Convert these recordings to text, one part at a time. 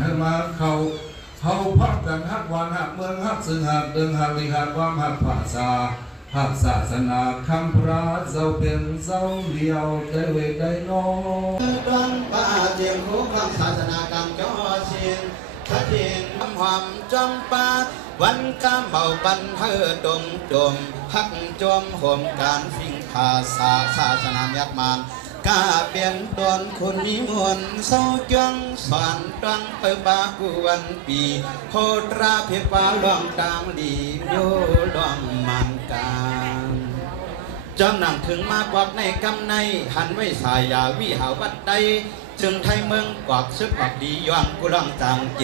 ให้มาเขาพักกันหักวันหักเมืองหักซึ่งหักเดินหักลิหักความหักภาษาหักศาสนาคำพระเจ้าเป็นเจ้าเดียวได้เวทได้น้องดอนป่าเจียงหูคำศาสนากรรมจ่อเชียนขจินหอมจำปาวันกำเบาปันเธอดมจมพักจมห่มการสิ่งภาษาศาสนายักมานกาเปลี่ยนตนคนนิมนต์เศร้าจังสอนตังเปิดบากวนปีโคตราเพียบว่าล่องต่างหลีโยล่องมันการจำหนังถึงมากกว่าในกำในหันไว้สายยาวิหาวัดใดจึงไทยเมืองกวักซึกปักดีย้อนกุลังจางเจ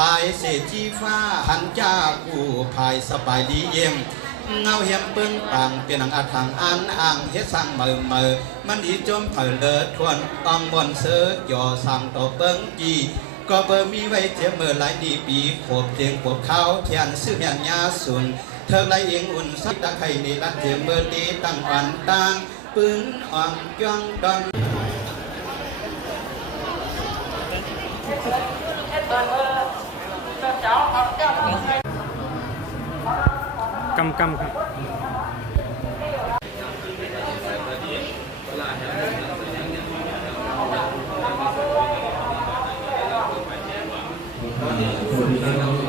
ตายเศษจีฟ้าหันจ้ากูภายสบายดีเยี่ยมเงาเหียมปึ้งปังเป็นหนังอาถางอันอ่างเฮ็ดสั่งเมื่อมันอีจมเผยเลิศทวนอ่องบนเสือย่อสั่งต่อเบิ้งจีก็เบอร์มีไว้เจียมเมื่อหลายดีปีขบเจียงขบเขาเทียนซื้อเมียนยาสุนเธอไรเองอุ่นสักตะไคร่นี่รัดเจียมเมื่อดีตั้งปันตังปึ้งอ่องจ้องดอนกำครับคนที่เรา